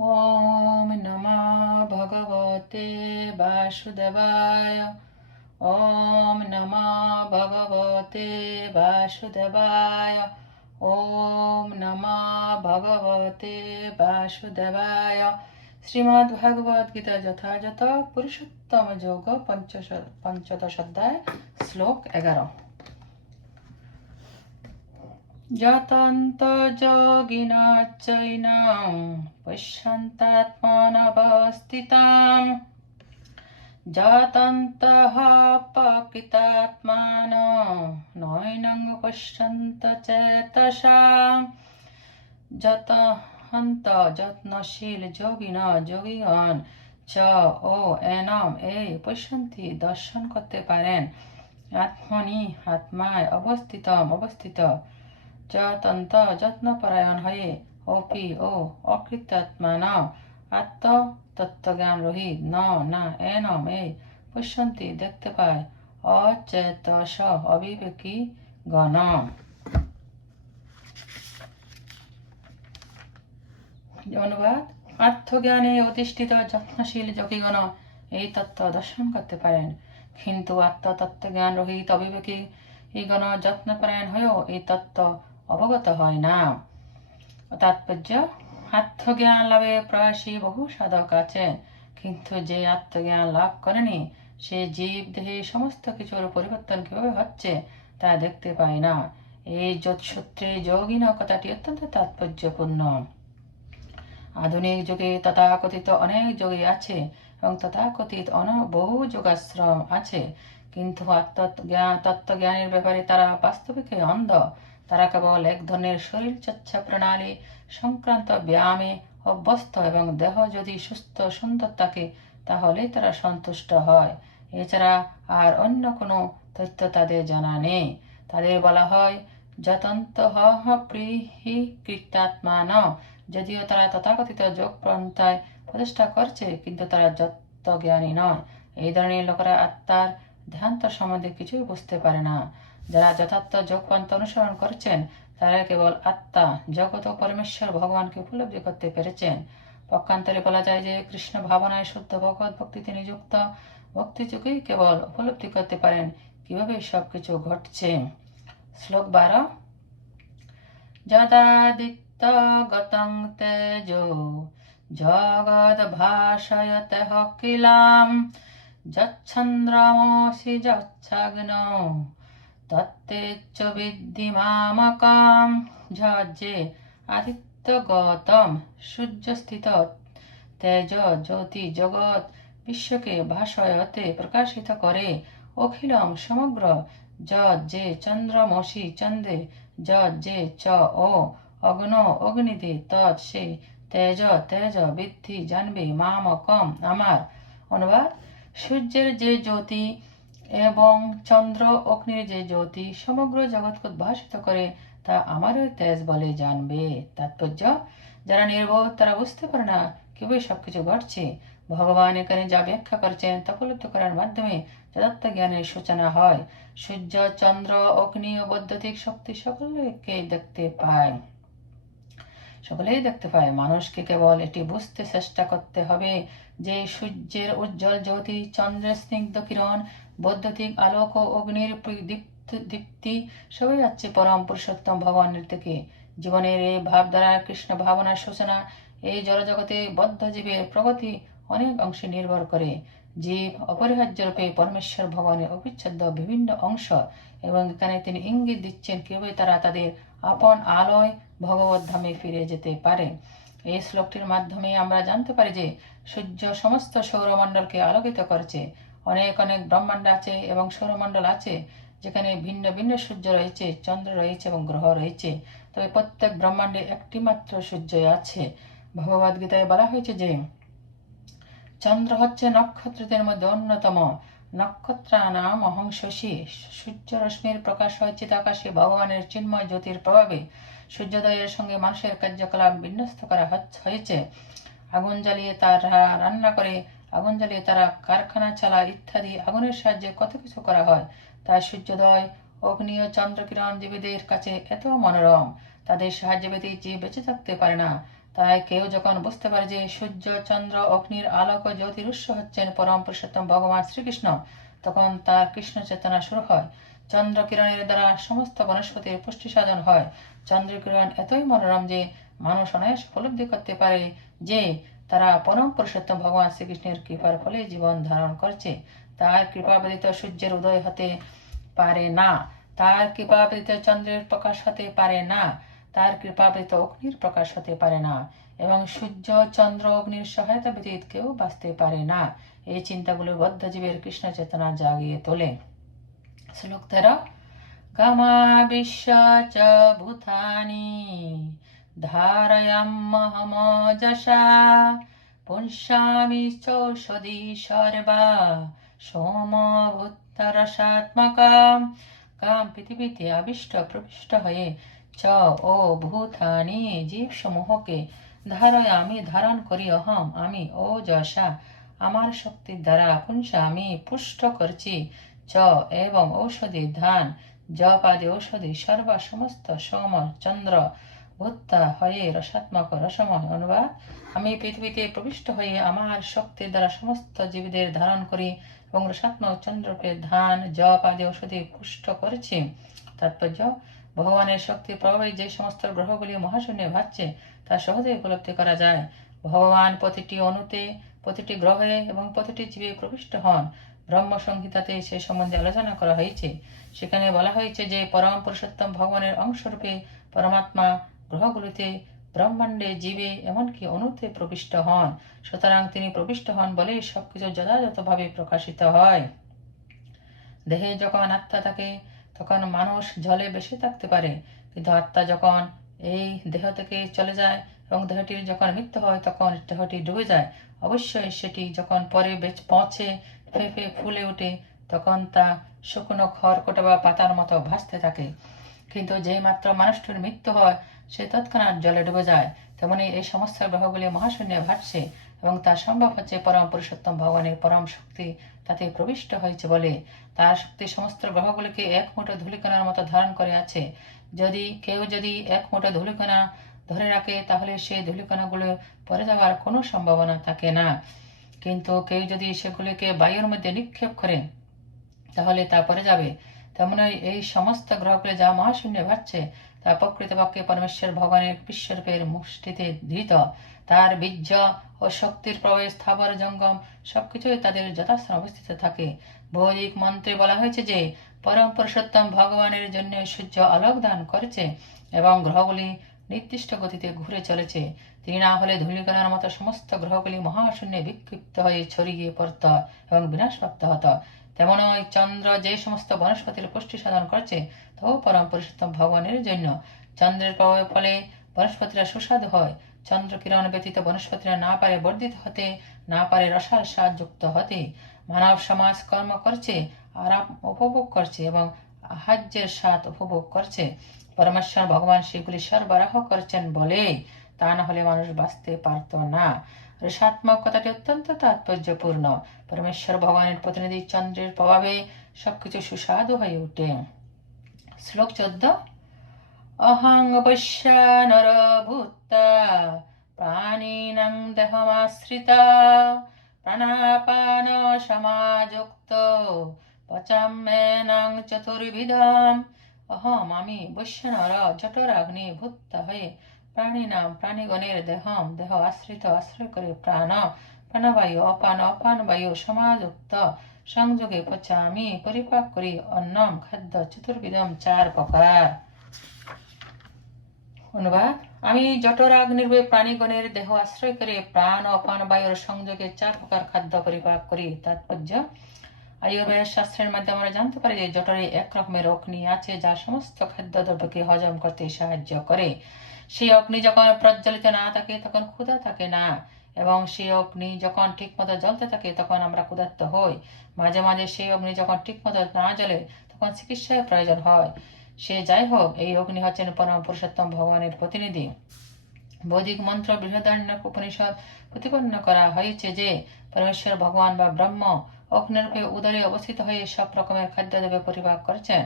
ॐ नमो भगवते वासुदेवाय ॐ नमो भगवते वासुदेवाय ॐ नमो भगवते वासुदेवाय শ্রীমদ্ ভাগবত গীতা যথাযথ পুরুষোত্তম যোগ পঞ্চশ পঞ্চদশ অধ্যায় শ্লোক এগারো যতন্ত যোগিনাচৈনাং পশ্যন্তাত্মানবস্থিতাং যতন্তः প্রকৃতাত্মান নৈনং পশ্যন্ত চেতসাং যত্নশীল যোগিন যোগীগণ চ ও এনম এই পশ্যন্তি দর্শন করতে পারেন আত্মনি আত্মায় অবস্থিত অবস্থিত যতন্ত যত্নপরায়ণ হয়ে অপি ও অকৃতাত্মান আত্ম তত্ত্বজ্ঞান রহিত ন না এনম এই পশ্যন্তি দেখতে পায় অচেতস অবিবেকী গণ অনুবাদ, আত্মজ্ঞানে অধিষ্ঠিত যত্নশীল যোগীগণ এই তত্ত্ব দর্শন করতে পারেন। কিন্তু আত্মতত্ত্বজ্ঞান রহিত অবিবেকী এইগণ যত্নপরায়ণ হয়েও এই তত্ত্ব অবগত হয় না। তাৎপর্য, আত্মজ্ঞান লাভে প্রয়াসী বহু সাধক আছেন। কিন্তু যে আত্মজ্ঞান লাভ করেনি, সে জীব দেহে সমস্ত কিছুর পরিবর্তন কীভাবে হচ্ছে তা দেখতে পায় না। এই যোৎসূত্রে যোগিন কথাটি অত্যন্ত তাৎপর্যপূর্ণ। আধুনিক যুগে তথাকথিত অনেক যোগী আছে এবং তথাকথিত বহু যোগাশ্রম আছে। কিন্তু আত্মজ্ঞান তত্ত্বজ্ঞানের ব্যাপারে তারা বাস্তবিকে অন্ধ। তারা কেবল এক ধরনের শরীর চর্চা প্রণালী, সংক্রান্ত ব্যায়ামে অভ্যস্ত এবং দেহ যদি সুস্থ সুন্দর থাকে তাহলেই তারা সন্তুষ্ট হয়। এছাড়া আর অন্য কোনো তথ্য তাদের জানা নেই। তাদের বলা হয়, যতন্ত প্রিহি কৃতাত্মান যদিও তারা তথাকথিত যোগ পন্থায় প্রচেষ্টা করছে, কিন্তু তারা যত্ত জ্ঞানী নয়। এই ধরনের লোকেরা আত্মার ধ্যান্ত সম্বন্ধে কিছুই বুঝতে পারে না। যারা যথার্থ যোগপন্থ অনুসরণ করছেন, তারা কেবল আত্মা, জগৎ ও পরমেশ্বর ভগবানকে উপলব্ধি করতে পেরেছেন। পক্ষান্তরে বলা যায় যে কৃষ্ণ ভাবনায় শুদ্ধ ভগবত ভক্তিতে নিযুক্ত ভক্তিযুগেই কেবল উপলব্ধি করতে পারেন। কীভাবে সবকিছু ঘটছে? শ্লোক বারো। যদাদিত্য গতং তেজ, জগৎ ভাষয়তঃ কিলাম যচ্ছন্দ্রমসি যচ্ছগ্ন। তত্তেচ্চ বিদ্ধি মামকাম যে আদিত্য গৌতম সূর্যস্থিত তেজ জ্যোতি জগৎ বিশ্বকে ভাষয়তে প্রকাশিত করে। অখিলম সমগ্র যৎ যে চন্দ্রমসি চন্দ্রে যৎ যে চ ও অগ্ন অগ্নিতে তৎ সে তেজ তেজ বৃদ্ধি জানবে মামকম আমার অনুবাদ। সূর্যের যে জ্যোতি এবং চন্দ্র অগ্নির যে জ্যোতি সমগ্র জগৎকে উদ্ভাসিত করে, তা আমারও তেজ বলে জানবে। তাৎপর্য? যারা নির্বোধ, তারা বুঝতে পারে না কীভাবে সবকিছু ঘটছে। ভগবান এখানে যা ব্যাখ্যা করছেন, তা উপলব্ধি করার মাধ্যমে যথার্থ জ্ঞানের সূচনা হয়। সূর্য, চন্দ্র, অগ্নি ও বৈদ্যুতিক শক্তি সকলকে দেখতে পায়। সকলেই দেখতে পায়। মানুষকে কেবল এটি বুঝতে চেষ্টা করতে হবে যে সূর্যের উজ্জ্বল জ্যোতি, চন্দ্রের স্নিগ্ধ কিরণ বৈদ্যুতিক আলোক ও অগ্নির দীপ্তি সবই যাচ্ছে পরম পুরুষোত্তম ভগবানের থেকে। জীবনের এই ভাবধারা কৃষ্ণ ভাবনার সূচনা এই জড়জগতে বদ্ধ জীবের প্রগতি অনেক অংশে নির্ভর করে। জীব অপরিহার্য রূপে পরমেশ্বর ভগবানের অবিচ্ছেদ্য বিভিন্ন অংশ এবং এখানে তিনি ইঙ্গিত দিচ্ছেন কীভাবে তারা তাদের আপন আলোয় ভগবত ধামে ফিরে যেতে পারে। এই শ্লোকটির মাধ্যমে আমরা জানতে পারি যে সূর্য সমস্ত সৌরমণ্ডলকে আলোকিত করছে। অনেক অনেক ব্রহ্মাণ্ড আছে এবং সৌরমণ্ডল আছে, যেখানে ভিন্ন ভিন্ন সূর্য রয়েছে, চন্দ্র রয়েছে এবং গ্রহ রয়েছে। তবে প্রত্যেক ব্রহ্মাণ্ডে একটি মাত্র সূর্য আছে। ভগবদ গীতায় বলা হয়েছে যে, চন্দ্র হচ্ছে নক্ষত্রদের মধ্যে অন্যতম। নক্ষত্রানাম অহং সূর্য রশ্মির প্রকাশ হয়েছে আকাশে ভগবানের চিন্ময় জ্যোতির প্রভাবে। সূর্যোদয়ের সঙ্গে মানুষের কার্যকলাপ বিন্যস্ত করা হয়েছে। আগুন জ্বালিয়ে তারা রান্না করে আগুন জ্বালিয়ে তারা কারখানা চালায় ইত্যাদি আগুনের সাহায্যে কত কিছু করা হয়? তাই সূর্যোদয়, অগ্নি ও চন্দ্রকিরণ জীবীদের কাছে এত মনোরম, তাদের সাহায্য পেতে যে বেঁচে থাকতে পারে না। তাই কেউ যখন বুঝতে পারে যে সূর্য, চন্দ্র, অগ্নির আলোক ও জ্যোতির উৎস হচ্ছেন পরম পুরুষোত্তম ভগবান শ্রীকৃষ্ণ, তখন তার কৃষ্ণ চেতনা শুরু হয়। চন্দ্র কিরণের দ্বারা সমস্ত বনস্পতির পুষ্টি সাধন হয়। চন্দ্র কিরণ এতই মনোরম যে মানুষ অনায়াস উপলব্ধি করতে পারে যে তারা পরম পুরুষোত্তম ভগবান শ্রীকৃষ্ণের কৃপার ফলে জীবন ধারণ করছে। তার কৃপা ব্যতীত সূর্যের উদয় হতে পারে না। তার কৃপা ব্যতীত চন্দ্রের প্রকাশ হতে পারে না। তার কৃপা ব্যতীত অগ্নির প্রকাশ হতে পারে না এবং সূর্য, চন্দ্র, অগ্নির সহায়তা ব্যতীত কেউ বাঁচতে পারে না। এই চিন্তাগুলো বদ্ধজীবের কৃষ্ণ চেতনা জাগিয়ে তোলে। শ্লোক তেরো, গমা বিশ্ব চ ভূতানি। ধারয়াম্মহমজসা পুংসামি চৌষধি সর্বা সোমভূতরসাত্মকাম কাম পৃথিবীতে আবিষ্ট প্রবিষ্ট হয়ে চ ও ভূতানি জীবসমূহকে ধারয় আমি ধারণ করি অহম আমি ও যশা। আমার শক্তির দ্বারা পুংসা আমি পুষ্ট করছি। চ এবং ঔষধি ধান, জপাদি ঔষধি সর্বা সমস্ত সোম চন্দ্র ভূত্তা হয়ে রসাত্মক রসময় অনুবাদ আমি পৃথিবীতে প্রবিষ্ট হয়ে আমার শক্তির দ্বারা সমস্ত জীবদের ধারণ করি এবং রসাত্মক চন্দ্রকে ধান, জপ আদি ঔষধি পুষ্ট করেছি। তাৎপর্য, ভগবানের শক্তির প্রভাবে যে সমস্ত গ্রহগুলি মহাশূন্যে ভাবছে তা সহজে উপলব্ধি করা যায়। ভগবান প্রতিটি অণুতে, প্রতিটি গ্রহে এবং প্রতিটি জীবে প্রবিষ্ট হন। ব্রহ্ম সংহিতাতে সে সম্বন্ধে আলোচনা করা হয়েছে। সেখানে বলা হয়েছে যে, পরম পুরুষোত্তম ভগবানের অংশরূপে পরমাত্মা গ্রহগুলিতে ব্রহ্মাণ্ডে জীবে এমনকি অণুতে প্রবিষ্ট হন। সুতরাং তিনি প্রবিষ্ট হন বলেই সবকিছু যথাযথভাবে প্রকাশিত হয়। দেহে যখন আত্মা থাকে, তখন মানুষ জলে বেশি থাকতে পারে। কিন্তু আত্মা যখন এই দেহ থেকে চলে যায় এবং দেহটির যখন মৃত্যু হয়, তখন দেহটি ডুবে যায়। অবশ্যই সেটি যখন পরে পৌঁছে, ফেঁপে ফুলে ওঠে, তখন তা শুকনো খড়কোটা বা পাতার মতো ভাসতে থাকে। কিন্তু যেই মাত্র মানুষটির মৃত্যু হয়, সে তৎক্ষণাৎ জলে ডুবে যায়। তেমনি এই সমস্ত গ্রহগুলি মহাশূন্যে ভাসছে এবং তা সম্ভব হচ্ছে পরম পুরুষোত্তম ভগবানের পরম শক্তি তাতে প্রবিষ্ট হয়েছে বলে। তার শক্তি সমস্ত গ্রহগুলিকে এক মুঠো ধূলিকণার মতো ধারণ করে আছে। যদি কেউ যদি এক মুঠো ধূলিকণা ধরে রাখে, তাহলে সেই ধূলিকণাগুলো পরে যাওয়ার কোনো সম্ভাবনা থাকে না। কিন্তু কেউ যদি সেগুলিকে বায়ুর মধ্যে নিক্ষেপ করে, তাহলে তা পরে যাবে। তেমনই এই সমস্ত গ্রহগুলি যা মহাশূন্যে ভাসছে তা প্রকৃতপক্ষে পরমেশ্বর ভগবানের বিশ্বরূপের মুষ্টিতে ধৃত তার বীর্য ও শক্তির প্রবেশ, স্থাবর জঙ্গম, সবকিছুই তাদের যথাস্থানে অবস্থিত থাকে। ভৌতিক মন্ত্রে বলা হয়েছে যে, পরম পুরুষোত্তম ভগবানের জন্য সূর্য আলোক দান করেছে এবং গ্রহগুলি নির্দিষ্ট গতিতে ঘুরে চলেছে। তিনি না হলে ধূলিকণার মতো সমস্ত গ্রহগুলি মহাশূন্যে বিক্ষিপ্ত হয়ে ছড়িয়ে পড়ত এবং বিনাশপ্রাপ্ত হতো। তেমন ওই চন্দ্র যে সমস্ত বনস্পতির পুষ্টি সাধন করছে, তাও পরম পুরুষোত্তম ভগবানের জন্য। চন্দ্রের প্রভাবের ফলে বনস্পতিরা সুস্বাদু হয়। চন্দ্র কিরণ ব্যতীত বনস্পতিরা না পারে বর্ধিত হতে, না পারে রসাল স্বাদযুক্ত হতে। মানব সমাজ কর্ম করছে, আরাম উপভোগ করছে এবং আহার্যের স্বাদ উপভোগ করছে। পরমেশ্বর ভগবান সেগুলি সরবরাহ করছেন বলে, তা না হলে মানুষ বাঁচতে পারত না। রসাত্মক কথাটি অত্যন্ত তাৎপর্যপূর্ণ পরমেশ্বর ভগবানের প্রতিনিধি চন্দ্রের প্রভাবে সবকিছু সুস্বাদু হয়ে ওঠে শ্লোক চোদ্দ অহং অবশ্যা নরভূতা প্রাণীনাং দেহমাশ্রিতা প্রাণাপান সমাযুক্ত পচাম্যেনাং চতুর্বিধম অহম আমি বৈশ্যনর জঠর অগ্নি ভূত হয়ে প্রাণী নাম প্রাণীগণের দেহম দেহ আশ্রিত আশ্রয় করে প্রাণ প্রাণবায়ু অপান অপান বায়ু সমাযুক্ত সংযোগে পচা আমি পরিপাক করি অন্নম খাদ্য চতুর্বিধম চার প্রকার অনুবাদ আমি জঠরাগ্নির্বে প্রাণীগণের দেহ আশ্রয় করে প্রাণ অপান বায়ুর সংযোগে চার প্রকার খাদ্য পরিপাক করি তাৎপর্য আয়ুর্বেদ শাস্ত্রের মাধ্যমে আমরা জানতে পারি যে জঠরে এক রকমের অগ্নি আছে যা সমস্ত খাদ্য দ্রব্যকে হজম করতে সাহায্য করে সেই অগ্নি যখন প্রজ্বলিত না থাকে, তখন ক্ষুধা থাকে না। এবং সেই অগ্নি যখন ঠিকমতো জ্বলতে থাকে, তখন আমরা ক্ষুধার্ত হই। মাঝে মাঝে সেই অগ্নি যখন ঠিকমতো না জ্বলে, তখন চিকিৎসার প্রয়োজন হয়। সে যাই হোক, এই অগ্নি হচ্ছেন পরম পুরুষোত্তম ভগবানের প্রতিনিধি। বৈদিক মন্ত্র বৃহদারণ্য উপনিষদ প্রতিপন্ন করা হয়েছে যে, পরমেশ্বর ভগবান বা ব্রহ্ম অগ্নিরূপে উদরে অবস্থিত হয়ে সব রকমের খাদ্য দেবে পরিপাক করেছেন।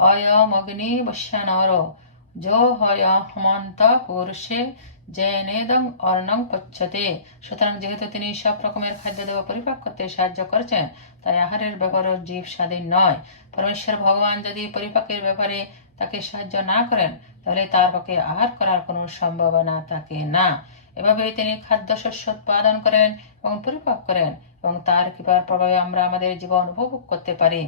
অয়ম অগ্নি বস্যানর যো হয় হমন্ত পুরুষে জেনেদং অর্ণং পচ্ছতে। সুতরাং যেহেতু তিনি সব রকমের খাদ্য দেওয়া পরিপাক করতে সাহায্য করেছেন, তাই আহারের ব্যাপারেও জীব স্বাধীন নয়। পরমেশ্বর ভগবান যদি পরিপাকের ব্যাপারে তাকে সাহায্য না করেন, তাহলে তার পক্ষে আহার করার কোনো সম্ভাবনা থাকে না। এভাবে তিনি খাদ্যশস্য উৎপাদন করেন এবং পরিপাক করেন, এবং তার কৃপার প্রভাবে আমরা আমাদের জীবন উপভোগ করতে পারি।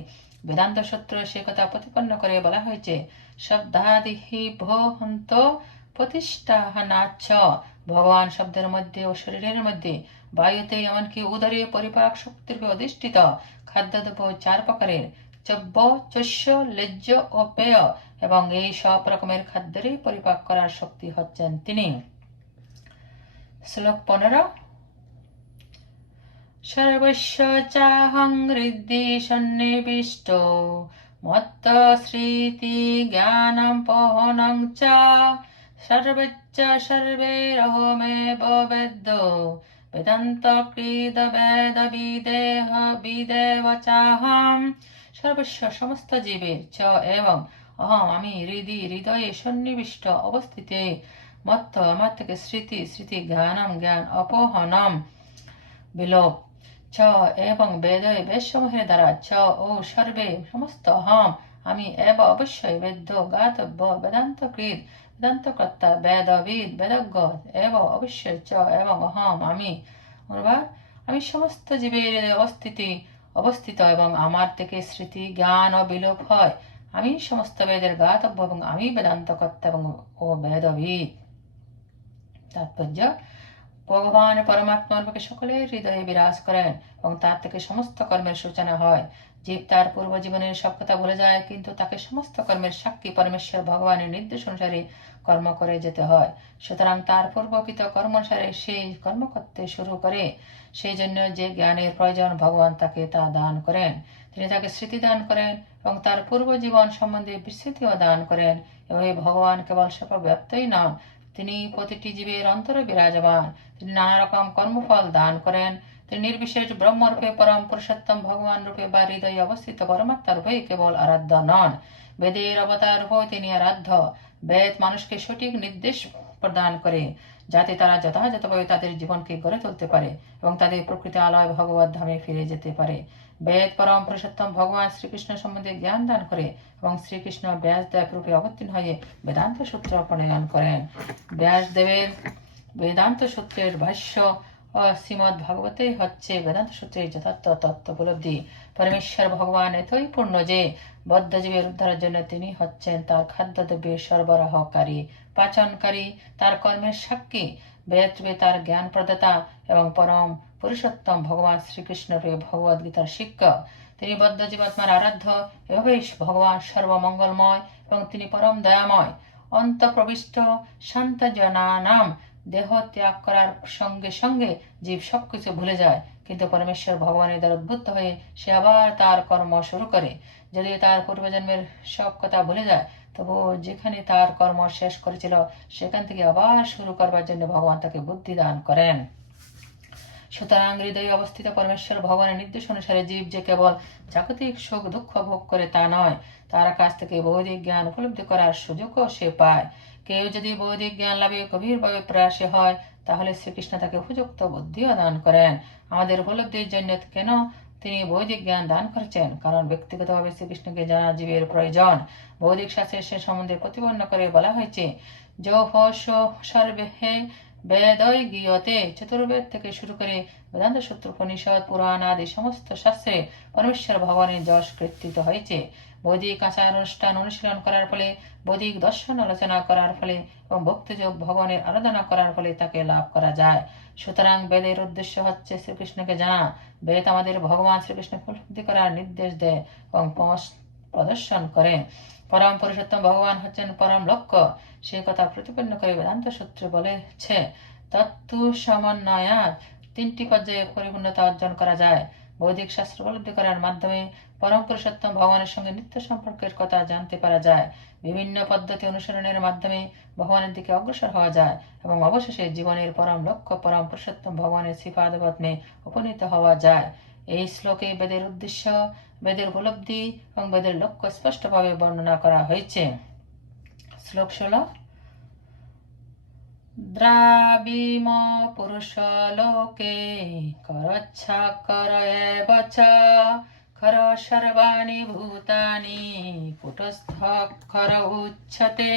বেদান্ত সূত্র সে কথা প্রতিপন্ন করে বলা হয়েছে, শব্দাদিহি ভহন্ত প্রতিষ্ঠাহানাচ্ছ। ভগবান শব্দের মধ্যে ও শরীরের মধ্যে বায়ুতে এমনকি উদরে পরিপাক শক্তির অধিষ্ঠিত। খাদ্যদ্রব্য চার প্রকারের, চব্য, চস্য, লেজ্জ ও পেয় এবং এই সব রকমের খাদ্যেরই পরিপাক করার শক্তি হচ্ছেন তিনি। শ্লোক পনেরো সর্বস্ব চাহং হৃদি সন্নিবিষ্ট মত্ত স্মৃতি জ্ঞানম পহনং চ সর্বচ্চ সর্বেরহমেব বেদ্য। বেদান্ত কৃদ বেদ বিদেহ বিদেব চাহম সর্বস্ব সমস্ত জীবের চ এবং অহম আমি হৃদি হৃদয়ে সন্নিবিষ্ট অবস্থিতে। মত্ত আমার থেকে স্মৃতি স্মৃতি জ্ঞানম জ্ঞান অপহনম। বিলোপ। চ, এবং বেদে বেদসমূহের দ্বারা চ ও সর্বে সমস্ত অহম আমি এব অবশ্যই বেদ্য, গাতব্য বেদান্ত কৃত বেদান্তকর্তা, বেদবিদ বেদজ্ঞ এব অবশ্যই চ এবং অহম। আমি, অনুবাদ, আমি সমস্ত জীবের অবস্থিতি অবস্থিত এবং আমার থেকে স্মৃতি, জ্ঞান ও বিলোপ হয়। আমি সমস্ত বেদের গাতব্য এবং আমি বেদান্তকর্তা এবং ও বেদবিদ। তাৎপর্য ভগবান পরমাত্মার রূপে সকলের হৃদয়ে বিরাজ করেন এবং তার থেকে সমস্ত কর্মের সূচনা হয়। জীব তার পূর্ব জীবনের সব কথা ভুলে যায়, কিন্তু তাকে সমস্ত কর্মের সাক্ষী পরমেশ্বর ভগবানের নির্দেশ অনুসারে কর্ম করে যেতে হয়। সুতরাং তার পূর্বকৃত কর্ম অনুসারে সেই কর্ম করতে শুরু করে। সেই জন্য যে জ্ঞানের প্রয়োজন ভগবান তাকে তা দান করেন। তিনি তাকে স্মৃতি দান করেন এবং তার পূর্ব জীবন সম্বন্ধে বিস্মৃতিও দান করেন। এভাবে ভগবান কেবল সর্বব্যাপ্তই নন তিনি প্রতিটি জীবের অন্তরে বিরাজমান। তিনি নানা রকম কর্মফল দান করেন। তিনি নির্বিশেষ ব্রহ্মরূপে পরম পুরুষোত্তম ভগবান রূপে বা হৃদয়ে অবস্থিত পরমাত্মা রূপে কেবল আরাধ্য নন। বেদের অবতার রূপেও তিনি আরাধ্য। বেদ মানুষকে সঠিক নির্দেশ প্রদান করে, যাতে তারা যথাযথভাবে তাদের জীবনকে গড়ে তুলতে পারে এবং তাদের প্রকৃত আলয় ভগবত ধামে ফিরে যেতে পারে। বেদ, পরম, পুরুষোত্তম, ভগবান শ্রীকৃষ্ণ সম্বন্ধে জ্ঞান দান করে এবং শ্রীকৃষ্ণ ব্যাসদেব রূপে অবতীর্ণ হয়ে বেদান্ত সূত্র প্রণয়ন করেন। ব্যাসদেবের বেদান্ত সূত্রের ভাষ্য শ্রীমদ ভাগবতেই হচ্ছে বেদান্ত সূত্রের যথার্থ তত্ত্ব উপলব্ধি পরমেশ্বর ভগবান এতই পূর্ণ যে, বদ্ধজীবের উদ্ধারের জন্য তিনি হচ্ছেন তার খাদ্যদ্রব্যের সরবরাহকারী। পাচনকারী তার কর্মের সাক্ষী বেদবে তার জ্ঞান প্রদাতা এবং পরম পুরুষোত্তম ভগবান শ্রীকৃষ্ণ ভগবদ গীতার শিক্ষক। তিনি বদ্ধ জীবাত্মার আরাধ্য, এভাবেই ভগবান সর্বমঙ্গলময় এবং তিনি পরম দয়াময়। অন্তঃপ্রবিষ্ট শান্ত জনানাম দেহ ত্যাগ করার সঙ্গে সঙ্গে জীব সবকিছু ভুলে যায়। কিন্তু পরমেশ্বর ভগবানের দ্বারা উদ্বুদ্ধ হয়ে সে আবার তার কর্ম শুরু করে। যদি তার পূর্বজন্মের সব কথা ভুলে যায় তবু যেখানে তার কর্ম শেষ করেছিল, সেখান থেকে আবার শুরু করবার জন্য ভগবান তাকে বুদ্ধি দান করেন। সুতরাং হৃদয়ে অবস্থিত পরমেশ্বর ভগবানের নির্দেশ অনুসারে জীব যে কেবল জাগতিক সুখ দুঃখ ভোগ করে তা নয়, তার কাছ থেকে বৈদিক জ্ঞান উপলব্ধি করার সুযোগও সে পায়। কেউ যদি বৈদিক জ্ঞান লাভে গভীরভাবে প্রয়াসী হয়, তাহলে শ্রীকৃষ্ণ তাকে উপযুক্ত বুদ্ধিও দান করেন। আমাদের উপলব্ধির জন্য কেন তিনি বৈদিক জ্ঞান দান করেছেন, কারণ ব্যক্তিগতভাবে শ্রীকৃষ্ণকে জানা জীবের প্রয়োজন। বৈদিক শাস্ত্রের সে সম্বন্ধে প্রতিপন্ন করে বলা হয়েছে যৌ সর্বে বেদয় গিয়তে চতুর্বেদ থেকে শুরু করে বেদান্ত সূত্র উপনিষদ পুরাণ আদি সমস্ত শাস্ত্রে পরমেশ্বর ভগবানের যশ কৃতিত হয়েছে। বৈদিক আচার অনুষ্ঠান অনুশীলন করার ফলে, বৈদিক দর্শন আলোচনা করার ফলে এবং ভক্তিযোগ ভগবানের আরাধনা করার ফলে তাকে লাভ করা যায়। সুতরাং বেদের উদ্দেশ্য হচ্ছে শ্রীকৃষ্ণকে জানা। বেদ আমাদের ভগবান শ্রীকৃষ্ণ উপলব্ধি করার নির্দেশ দেয় এবং প্রদর্শন করে। পরম পুরুষোত্তম ভগবান হচ্ছেন পরম লক্ষ্য সে কথা প্রতিপন্ন করে বেদান্ত সূত্রে বলেছে, তত্ত্ব সমন্বয়াত তিনটি পর্যায়ে পরিপূর্ণতা অর্জন করা যায়। বৈদিক শাস্ত্র উপলব্ধি করার মাধ্যমে পরম পুরুষোত্তম ভগবানের সঙ্গে নিত্য সম্পর্কের কথা জানতে পারা যায়। বিভিন্ন পদ্ধতি অনুসরণের মাধ্যমে ভগবানের দিকে অগ্রসর হওয়া যায় এবং অবশেষে জীবনের পরম লক্ষ্য পরম পুরুষোত্তম ভগবানের শ্রীপাদপত্নে উপনীত হওয়া যায়। এই শ্লোকে বেদের উদ্দেশ্য, বেদের উপলব্ধি এবং বেদের লক্ষ্য স্পষ্টভাবে বর্ণনা করা হয়েছে। শ্লোক ষোলো। দ্রাবিম পুরুষ লোকে কর খর সর্বাণি ভূতানি কুটস্থ খর উচ্ছতে।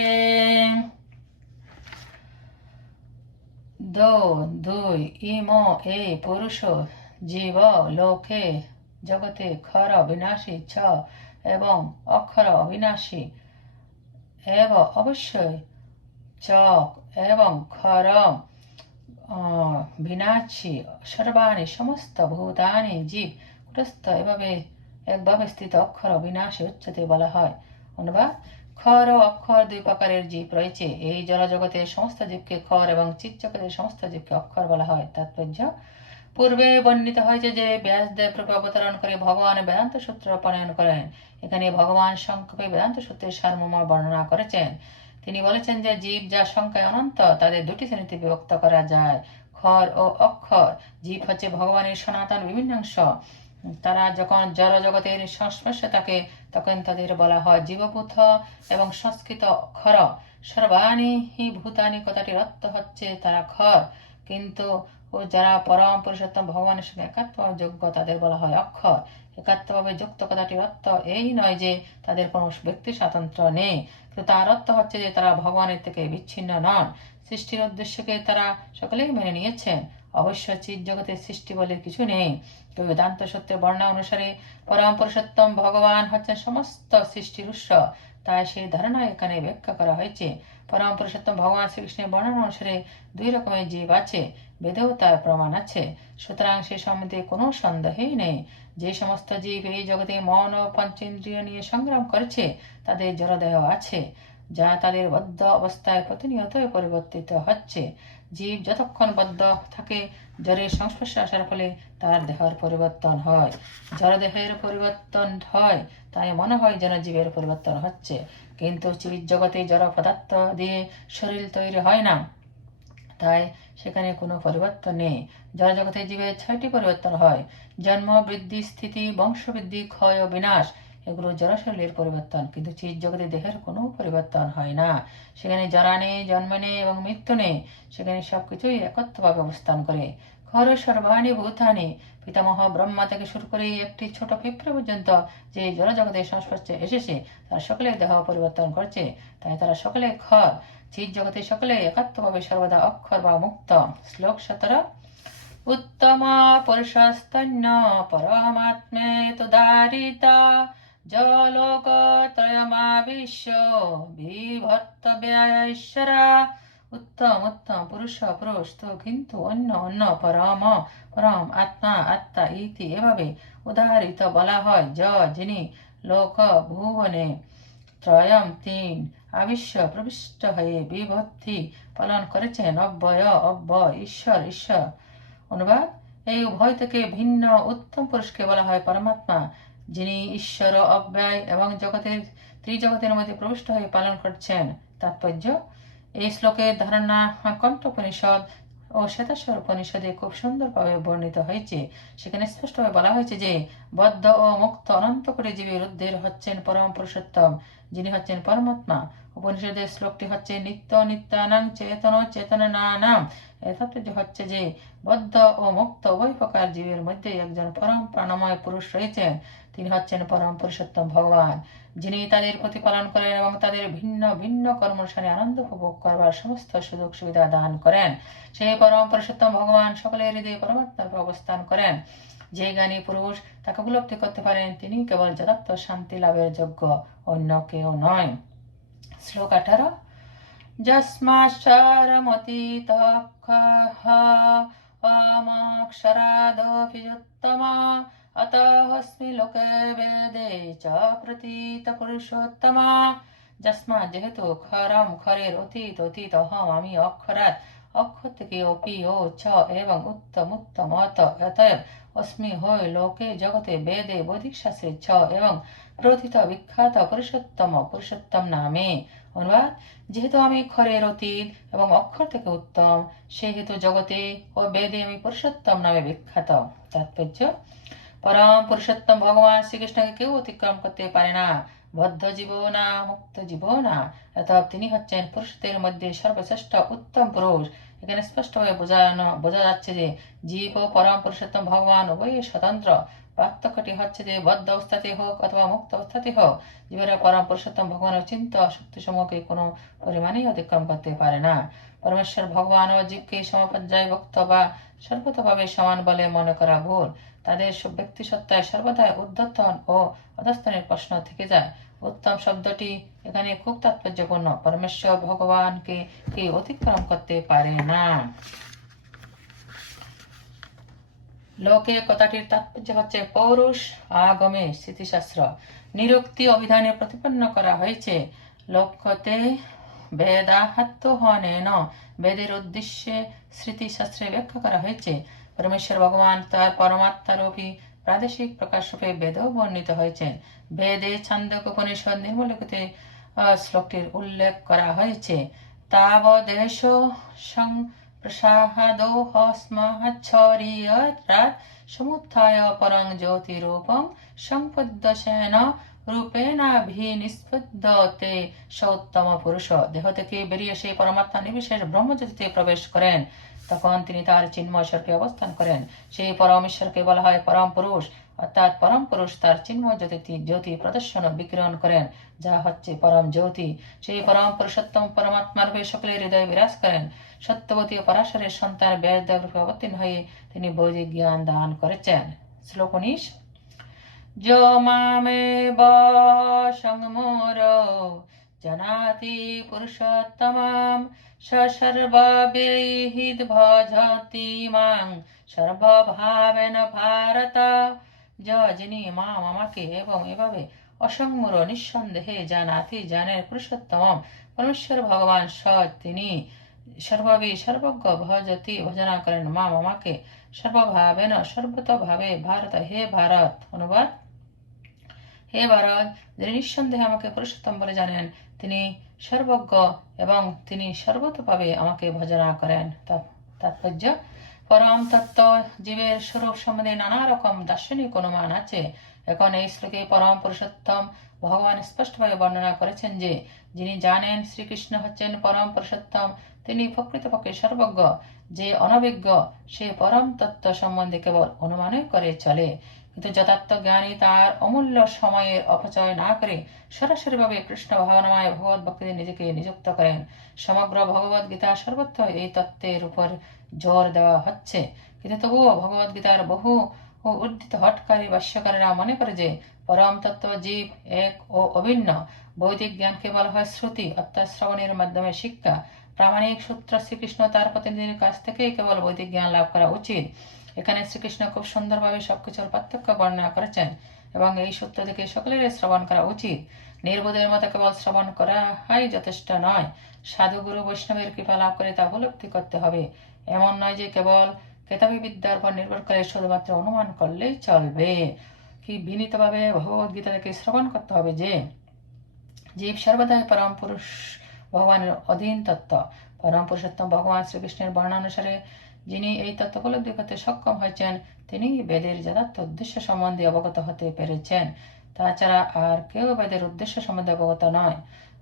দো, দুই, ইম, এ, পুরুষ জীব, লোকে, জগতে খর বিনাশী ছ, এবং অক্ষর অবিনাশী, এব অবশ্যই চক এবং খর বিনাশী, সর্বাণী, সমস্ত ভূতানি জীব, কুটস্থ, এভাবে একভাবে স্থিত অক্ষর বিনাশী উচ্চতে বলা হয়। অনুবাদ, খর ও অক্ষর দুই প্রকারের জীব রয়েছে। এই জলজগতের সমস্ত জীবকে খর এবং চিৎ সমস্ত জীবকে অক্ষর বলা হয়। তাৎপর্য পূর্বে বর্ণিত হয়েছে যে ব্যাসদেব রূপে অবতরণ করে ভগবান বেদান্ত সূত্র প্রণয়ন করেন। এখানে ভগবান সংক্ষেপে বেদান্ত সূত্রের সারমর্ম বর্ণনা করেছেন। তিনি বলেছেন যে জীব যা সংখ্যায় অনন্ত, তাদের দুটি শ্রেণীতে বিভক্ত করা যায়। খর ও অক্ষর। জীব হচ্ছে ভগবানের সনাতন বিভিন্নাংশ। তারা যখন জড় জগতের সংস্পর্শে থাকে তখন তাদের বলা হয় জীবভূত এবং সংস্কৃত খর সর্বাণী ভূতানি কথাটির অর্থ হচ্ছে তারা খর কিন্তু ও যারা পরম পুরুষোত্তম ভগবানের সঙ্গে একাত্ম যোগ্য, তাদের বলা হয় অক্ষর। একাত্মভাবে যুক্ত কথাটির অর্থ এই নয় যে তাদের কোনো ব্যক্তি স্বাতন্ত্র নেই, কিন্তু তার অর্থ হচ্ছে যে তারা ভগবানের থেকে বিচ্ছিন্ন নন। সৃষ্টির উদ্দেশ্যকে তারা সকলেই মেনে নিয়েছেন। অবশ্য চিৎ জগতের সৃষ্টি বলে কিছু নেই। তবে বেদান্ত সত্যের বর্ণনা অনুসারে পরম পুরুষোত্তম ভগবান হচ্ছেন সমস্ত সৃষ্টির উৎস। তাই সেই ধারণা এখানে ব্যাখ্যা করা হয়েছে। পরম পুরুষোত্তম ভগবান শ্রীকৃষ্ণের বর্ণনা অনুসারে দুই রকমের জীব আছে, বেদেও তার প্রমাণ আছে। সুতরাং সে সম্বন্ধে কোনো সন্দেহই নেই। যে সমস্ত জীব এই জগতে মন ও পঞ্চেন্দ্রিয় নিয়ে সংগ্রাম করেছে, তাদের জড়দেহ আছে, যা তাদের বদ্ধ অবস্থায় প্রতিনিয়তই পরিবর্তিত হচ্ছে। জীব যতক্ষণ বদ্ধ থাকে জ্বরের সংস্পর্শে আসার ফলে তার দেহের পরিবর্তন হয়। জড়দেহের পরিবর্তন হয়, তাই মনে হয় যেন জীবের পরিবর্তন হচ্ছে। কিন্তু চিৎ জগতে জড় পদার্থ দিয়ে শরীর তৈরি হয় না। তাই সেখানে কোনো পরিবর্তন নেই। জড় জগতে জীবের ছয়টি পরিবর্তন হয়। জন্ম, বৃদ্ধি, স্থিতি, বংশবৃদ্ধি, ক্ষয় ও বিনাশ, এগুলো জড় শরীরের পরিবর্তন। কিন্তু চিৎ জগতে দেহের কোনো পরিবর্তন হয় না। সেখানে জরা নেই, জন্ম নেই এবং মৃত্যু নেই। সেখানে সবকিছুই একত্রভাবে অবস্থান করে। খর সর্বাণী ভূতানি। পিতামহ ব্রহ্মা থেকে শুরু করে একটি ছোট পিঁপড়ে পর্যন্ত যে জড়জগতের সংস্পর্শে এসেছে, তারা সকলে দেহ পরিবর্তন করছে। তাই তারা সকলে খর চিৎ জগতে সকলে একাত্মভাবে সর্বদা অক্ষর বা মুক্ত। শ্লোক সতেরো। উত্তম পুরুষস্তন্য পরমাত্মে তো দারিতা তুদারিতা জলোকত্রয়মাবিশ্য বিভক্ত ব্যয়শ্বরা উত্তম উত্তম পুরুষ পুরুষ তো কিন্তু অন্য অন্য পরম পরম আত্মা আত্মা ইতি এভাবে উদাহরিত বলা হয় য যিনি লোক ভুবনে ত্রয়ম তিন আবিশ্ব প্রবিষ্ট হয়ে বিভক্তি পালন করেছেন অব্যয় অব্যয় ঈশ্বর ঈশ্বর অনুবাদ এই উভয় থেকে ভিন্ন, উত্তম পুরুষকে বলা হয় পরমাত্মা, যিনি ঈশ্বর, অব্যয় এবং জগতের, ত্রিজগতের মধ্যে প্রবিষ্ট হয়ে পালন করছেন। তাৎপর্য এই শ্লোকের ধারণা কণ্ঠোপনিষদ ও শ্বেতাশ্বর উপনিষদে খুব সুন্দরভাবে বর্ণিত হয়েছে। সেখানে স্পষ্টভাবে বলা হয়েছে যে, বদ্ধ ও মুক্ত অনন্ত করে জীবের উদ্ধার হচ্ছেন পরম পুরুষোত্তম, যিনি হচ্ছেন পরমাত্মা। উপনিষদের শ্লোকটি হচ্ছে, নিত্য নিত্যানাং চেতন চেতন নাম এর তাৎপর্য হচ্ছে যে, বদ্ধ ও মুক্ত উভয় প্রকার জীবের মধ্যে একজন পরম প্রাণময় পুরুষ রয়েছেন। তিনি হচ্ছেন পরম পুরুষোত্তম ভগবান। যিনি তাদের প্রতিপালন করেন এবং তাদের ভিন্ন ভিন্ন কর্মসানে আনন্দ উপভোগ করবার সমস্ত সুযোগ সুবিধা দান করেন। সেই পরম পুরুষোত্তম ভগবান সকলের হৃদয়ে পরমাত্মার অবস্থান করেন। যে জ্ঞানী পুরুষ তাকে উপলব্ধি করতে পারেন, তিনি কেবল যথার্থ শান্তি লাভের যোগ্য, অন্য কেউ নয়। শ্লোক আঠারো। যস্মাশারমতীতঃ অমক্ষরাদভিযোত্তমা অতঃস্মি লোকে বেদে চ প্রতীত পুরুষোত্তমা যস্মা যেহেতু খরম খরের অতীত অতীত অহম আমি অক্ষরাত অক্ষর থেকে অপি ও ছ এবং উত্তম উত্তম অত অতএব অস্মি হয় লোকে জগতে বেদে বৈদিক শাস্ত্রে ছ এবং প্রথিত বিখ্যাত পুরুষোত্তম পুরুষোত্তম নামে অনুবাদ যেহেতু আমি খরের অতীত এবং অক্ষর থেকে উত্তম সেহেতু জগতে ও বেদে আমি পুরুষোত্তম নামে বিখ্যাত তাৎপর্য পরম পুরুষোত্তম ভগবান শ্রীকৃষ্ণকে কেউ অতিক্রম করতে পারে না। বদ্ধ জীব না মুক্ত জীব না অতএব তিনি হচ্ছেন পুরুষদের মধ্যে সর্বশ্রেষ্ঠ উত্তম পুরুষ। এখানে স্পষ্টভাবে বোঝানো, বোঝা যাচ্ছে যে জীব, পরম পুরুষোত্তম ভগবান উভয়ই স্বতন্ত্র। পার্থক্যটি হচ্ছে যে বদ্ধ অবস্থাতে হোক অথবা মুক্ত অবস্থাতে হোক, জীবেরা পরম পুরুষোত্তম ভগবানের চিন্তা শক্তি সমূহকে কোনো পরিমাণেই অতিক্রম করতে পারে না। পরমেশ্বর ভগবান ও জীবকে সমপর্যায় ভক্ত বা সর্বতভাবে সমান বলে মনে করা ভুল। তাদের ব্যক্তি সত্তায় সর্বদাই উদ্ধতন ও অধস্তনের প্রশ্ন থেকে যায়। উত্তম শব্দটি এখানে খুব তাৎপর্যপূর্ণ। পরমেশ্বর ভগবানকে কে অতিক্রম করতে পারে না। লোকে কথাটির তাৎপর্য হচ্ছে পৌরুষ আগমে স্থিতিশাস্ত্র। নিরুক্তি অভিধানে প্রতিপন্ন করা হয়েছে। লক্ষ্যতে বেদাহাত্য হনেন। বেদের উদ্দেশ্যে স্মৃতিশাস্ত্রে ব্যাখ্যা করা হয়েছে। পরমেশ্বর ভগবান তার পরমাত্মারূপী প্রাদেশিক প্রকাশরূপে বেদও বর্ণিত হয়েছে বেদে ছান্দক উপনিষদ নির্মলিখিতে আহ, শ্লোকটির উল্লেখ করা হয়েছে। তাবদেশ সং সৌত্তম পুরুষ। দেহ থেকে বেরিয়ে সেই পরমাত্মা নির্বিশেষ ব্রহ্মজ্যোতিতে প্রবেশ করেন। তখন তিনি তার চিন্ময় স্বরূপে অবস্থান করেন সেই পরম ঈশ্বরকে বলা হয় পরম পুরুষ অর্থাৎ পরম পুরুষ তার চিন্ময় জ্যোতি জ্যোতি প্রদর্শন ও বিকিরণ করেন যা হচ্ছে পরম জ্যোতি সেই পরম পুরুষোত্তম পরমাত্মার রূপে সকলের হৃদয়ে বিরাজ করেন সত্যবতী ও পরাশরের সন্তান ব্যাসদেব রূপে অবতীর্ণ হয়ে তিনি বৈদিক জ্ঞান দান করেছেন শ্লোক উনিশ जो मामेव সংমোর জানাতি পুরুষোত্তমাম সর্ববিহিত ভজতি মাং সর্বভাবেন ভারত যিনি মা আমাকে এবং এভাবে অসংমূর নিঃসন্দেহে জানাতি জানের পুরুষোত্তম পরমেশ্বর ভগবান স তিনি সর্ববি সর্বজ্ঞ ভজতি ভজনা করেন মা মামাকে সর্বভাবেন সর্বতভাবে ভারত হে ভারত অনুবাদ হে ভারত যিনি নিঃসন্দেহে আমাকে পুরুষোত্তম বলে জানেন, তিনি সর্বজ্ঞ এবং তিনি সর্বতভাবে আমাকে ভজনা করেন। তাৎপর্য, পরম তত্ত্ব জীবের স্বরূপ সম্বন্ধে নানা রকম দার্শনিক অনুমান আছে। এখন এই শ্লোকে পরম পুরুষোত্তম ভগবান স্পষ্টভাবে বর্ণনা করেছেন যে, যিনি জানেন শ্রীকৃষ্ণ হচ্ছেন পরম পুরুষোত্তম, তিনি প্রকৃতপক্ষে সর্বজ্ঞ। যে অনভিজ্ঞ, সে পরম তত্ত্ব সম্বন্ধে কেবল অনুমানই করে চলে। কিন্তু যথার্থ জ্ঞানী তার অমূল্য সময়ের অপচয় না করে সরাসরিভাবে কৃষ্ণ ভাবনাময় ভগবত ভক্তিতে নিজেকে নিযুক্ত করেন। সমগ্র ভগবত গীতা সর্বত্র এই তত্ত্বের উপর জোর দেওয়া হচ্ছে। কিন্তু তবুও ভগবত গীতার বহু ও উদ্ধৃত হটকারী ভাষ্যকারেরা মনে করে যে পরম তত্ত্ব জীব, এক ও অভিন্ন। বৈদিক জ্ঞানকে বলা হয় শ্রুতি, অর্থাৎ শ্রবণের মাধ্যমে শিক্ষা। প্রামাণিক সূত্র শ্রীকৃষ্ণ তার প্রতিনিধির কাছ থেকেই কেবল বৈদিক জ্ঞান লাভ করা উচিত। এখানে শ্রীকৃষ্ণ খুব সুন্দরভাবে সবকিছুর পার্থক্য বর্ণনা করেছেন এবং এই সূত্র থেকে সকলের শ্রবণ করা উচিত। নির্বোধের মতো কেবল শ্রবণ করা হয় যথেষ্ট নয়। সাধুগুরু বৈষ্ণবের কৃপা লাভ করে তা উপলব্ধি করতে হবে। এমন নয় যে কেবল কেতাবী বিদ্যার উপর নির্ভর করে শুধুমাত্র অনুমান করলেই চলবে। কি বিনীতভাবে থেকে শ্রবণ করতে হবে যে, জীব সর্বদাই পরম পুরুষ, ভগবানের অধীন তত্ত্ব পরম পুরুষোত্তম ভগবান শ্রীকৃষ্ণের বর্ণানুসারে যিনি এই তথ্য উপলব্ধি করতে সক্ষম হয়েছেন, তিনি বেদের যথার্থ উদ্দেশ্য সম্বন্ধে অবগত হতে পেরেছেন। তাছাড়া আর কেউ বেদের উদ্দেশ্য সম্বন্ধে অবগত নয়।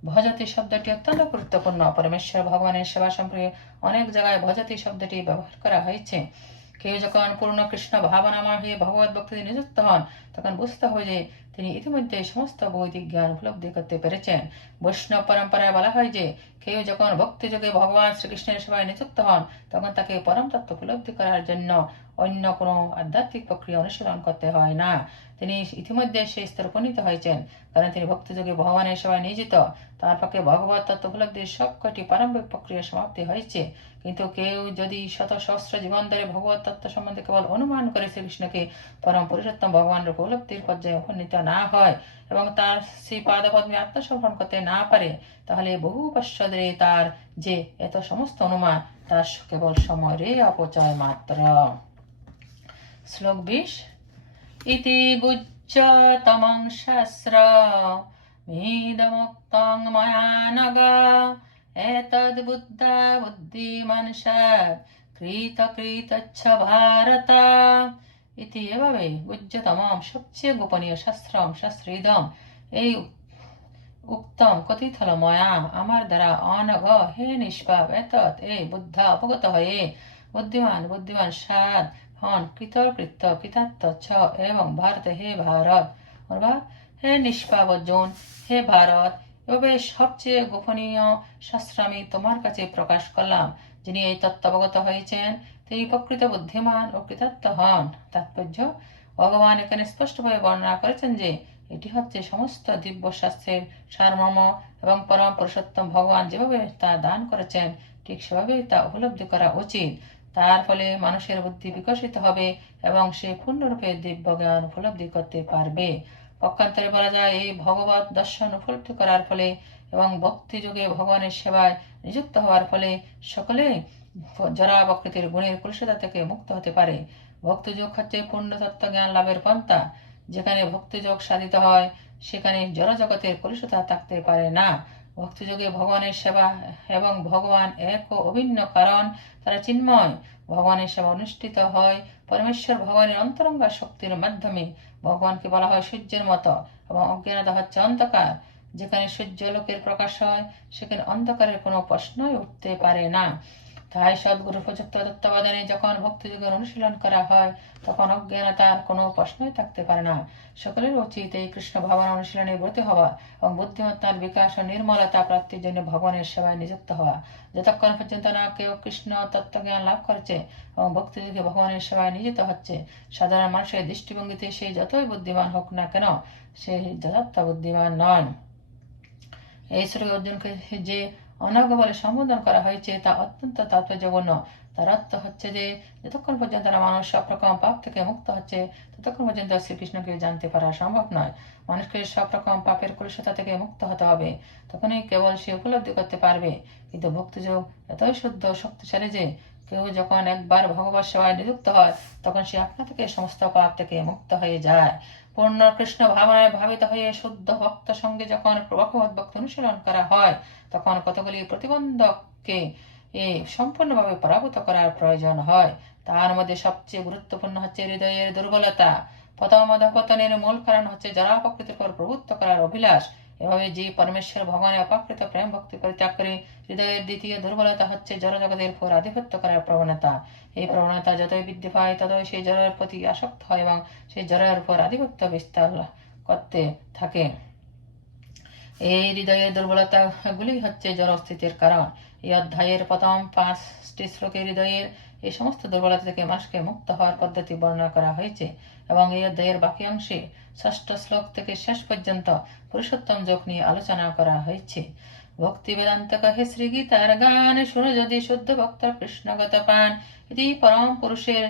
ভজতি শব্দটি অত্যন্ত গুরুত্বপূর্ণ। পরমেশ্বর ভগবানের সেবা সম্পর্কে অনেক জায়গায় ভজতি শব্দটি ব্যবহার করা হয়েছে। কেউ যখন পূর্ণ কৃষ্ণ ভাবনাময় হয়ে ভগবত ভক্তিতে নিযুক্ত হন তখন বুঝতে হয় যে তিনি ইতিমধ্যে সমস্ত বৈদিক জ্ঞান উপলব্ধি করতে পেরেছেন। বৈষ্ণব পরম্পরায় বলা হয় যে কেউ যখন ভক্তি যোগে ভগবান শ্রীকৃষ্ণের সেবায় নিযুক্ত হন তখন তাকে পরম তত্ত্ব উপলব্ধি করার জন্য অন্য কোনো আধ্যাত্মিক প্রক্রিয়া অনুশীলন করতে হয় না। তিনি ইতিমধ্যে সেই স্তরে উপনীত হয়েছেন। কারণ তিনি ভক্তিযোগে ভগবানের সেবায় নিয়োজিত। তার পক্ষে ভগবত তত্ত্ব উপলব্ধির সবকটি প্রারম্ভিক প্রক্রিয়া সমাপ্তি হয়েছে। কিন্তু কেউ যদি শত সহস্র জীবন ধরে ভগবত তত্ত্ব সম্বন্ধে কেবল অনুমান করে শ্রীকৃষ্ণকে পরম পুরুষোত্তম ভগবানের উপলব্ধির পর্যায়ে উপনীত না হয় এবং তার সেই পাদপদ্মে আত্মসমর্পণ করতে না পারে, তাহলে বহু ধরে তার যে এত সমস্ত অনুমান, তার কেবল সময়েরই অপচয় মাত্র। শ্লোক বিশ ইতি গুজ্জতমং শাস্ত্র মেদমুক্তং ময়া নগ এতদ্বুদ্ধা বুদ্ধিমনসা কৃত কৃতচ্ছ ভারত ইতি এভাবে গুজ্জতমম সবচেয়ে গোপনীয় শাস্ত্রম শাস্ত্রীদম এই উক্তম কথিত হল ময়া আমার দ্বারা অনঘ হে নিষ্পাপ এতৎ এ বুদ্ধা অবগত হয়ে বুদ্ধিমান বুদ্ধিমান সাদ হন কৃতকৃত্য কৃতার্থ ছ এবং ভারত হে ভারত অর্থাৎ হে নিষ্পাপ অর্জুন হে ভারত এভাবে সবচেয়ে গোপনীয় শাস্ত্র আমি তোমার কাছে প্রকাশ করলাম, যিনি এই তত্ত্ব অবগত হয়েছেন, তিনি প্রকৃত বুদ্ধিমান ও কৃতার্থ হন। তাৎপর্য, ভগবান এখানে স্পষ্টভাবে বর্ণনা করেছেন যে, এটি হচ্ছে সমস্ত দিব্য শাস্ত্রের সারমর্ম এবং পরম পুরুষোত্তম ভগবান যেভাবে তা দান করেছেন, ঠিক সেভাবেই তা উপলব্ধি করা উচিত। তার ফলে মানুষের বুদ্ধি বিকশিত হবে এবং সে পূর্ণরূপে দিব্য জ্ঞান উপলব্ধি করতে পারবে। পক্ষান্তরে বলা যায়, এই ভগবত দর্শন উপলব্ধি করার ফলে এবং ভক্তি যুগে ভগবানের সেবায় নিযুক্ত হওয়ার ফলে সকলে জরা প্রকৃতির গুণের কুলসতা থেকে মুক্ত হতে পারে। ভক্তিযোগ হচ্ছে পূর্ণ তত্ত্ব জ্ঞান লাভের পন্থা। যেখানে ভক্তিযোগ সাধিত হয়, সেখানে জড়জগতের কলুষতা থাকতে পারে না। ভক্তিযোগে ভগবানের সেবা এবং ভগবান এক ও অভিন্ন কারণ, তারা চিন্ময়। ভগবানের সেবা অনুষ্ঠিত হয় পরমেশ্বর ভগবানের অন্তরঙ্গা শক্তির মাধ্যমে। ভগবানকে বলা হয় সূর্যের মতো এবং অজ্ঞানতা হচ্ছে অন্ধকার। যেখানে সূর্য লোকের প্রকাশ হয়, সেখানে অন্ধকারের কোনো প্রশ্নই উঠতে পারে না। তাই সদ্গুরু উপযুক্ত তত্ত্বাবধানে যখন ভক্তিযোগের অনুশীলন করা হয়, তখন অজ্ঞানতার কোনো প্রশ্নই থাকতে পারে না। সকলের উচিত এই কৃষ্ণ ভাবনা অনুশীলনে ব্রতী হওয়া এবং বুদ্ধিমত্তার বিকাশ ও নির্মলতা প্রাপ্তির জন্য ভগবানের সেবায় নিযুক্ত হওয়া। যতক্ষণ পর্যন্ত না কেউ কৃষ্ণ তত্ত্বজ্ঞান লাভ করেছে এবং ভক্তিযোগে ভগবানের সেবায় নিয়োজিত হচ্ছে, সাধারণ মানুষের দৃষ্টিভঙ্গিতে সে যতই বুদ্ধিমান হোক না কেন, সে যথার্থ বুদ্ধিমান নয়। এই শ্লোকে অর্জুনকে যে অনর্ঘ বলে সম্বোধন করা হয়েছে, তা অত্যন্ত তাৎপর্যপূর্ণ। তার অর্থ হচ্ছে যে, যতক্ষণ পর্যন্ত তারা মানুষ সব রকম পাপ থেকে মুক্ত হচ্ছে, ততক্ষণ পর্যন্ত শ্রীকৃষ্ণকে জানতে পারা সম্ভব নয়। মানুষকে সব রকম পাপের কলুষতা থেকে মুক্ত হতে হবে। তখনই কেবল সে উপলব্ধি করতে পারবে। কিন্তু ভক্তিযোগ এতই শুদ্ধ শক্তিশালী যে, কেউ যখন একবার ভগবত সেবায় নিযুক্ত হয়, তখন সে আপনা থেকে সমস্ত পাপ থেকে মুক্ত হয়ে যায়। পূর্ণ কৃষ্ণ ভাবনায় ভাবিত হয়ে শুদ্ধ ভক্ত সঙ্গে যখন প্রভাবত ভক্ত অনুশীলন করা হয়, তখন কতগুলি প্রতিবন্ধককে সম্পূর্ণভাবে পরাভূত করার প্রয়োজন হয়। তার মধ্যে সবচেয়ে গুরুত্বপূর্ণ হচ্ছে হৃদয়ের দুর্বলতা। প্রথম অধপতনের মূল কারণ হচ্ছে যারা প্রকৃতির উপর প্রভুত্ব করার অভিলাষ। এভাবে যে পরমেশ্বর ভগবানের অপাকৃত প্রেম ভক্তি পরিত্যাগ করে হৃদয়ের দ্বিতীয় দুর্বলতা হচ্ছে জড়জগতের উপর আধিপত্য করার প্রবণতা। এই প্রবণতা যতই বৃদ্ধি পায়, ততই সেই জড়ের প্রতি আসক্ত হয় এবং সেই জড়ের উপর আধিপত্য বিস্তার করতে থাকে। এই হৃদয়ের দুর্বলতাগুলি হচ্ছে জড়স্থিতির কারণ। এই অধ্যায়ের প্রথম পাঁচটি শ্লোকে হৃদয়ের এই সমস্ত দুর্বলতা থেকে মানুষকে মুক্ত হওয়ার পদ্ধতি বর্ণনা করা হয়েছে এবং এই অধ্যায়ের বাকি অংশে ষষ্ঠ শ্লোক থেকে শেষ পর্যন্ত পুরুষোত্তম যোগ নিয়ে আলোচনা করা হয়েছে। ভক্তি বেদান্ত কহে শ্রী গীতার গান শুনো যদি শুদ্ধ ভক্ত কৃষ্ণগত পান। এটি পরম পুরুষের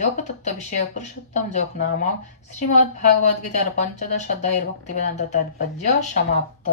যোগতত্ত্ব বিষয়ে পুরুষোত্তম যোগ নামক শ্রীমদ্ ভাগবত গীতার পঞ্চদশ অধ্যায়ের ভক্তি বেদান্ত তাৎপর্য সমাপ্ত।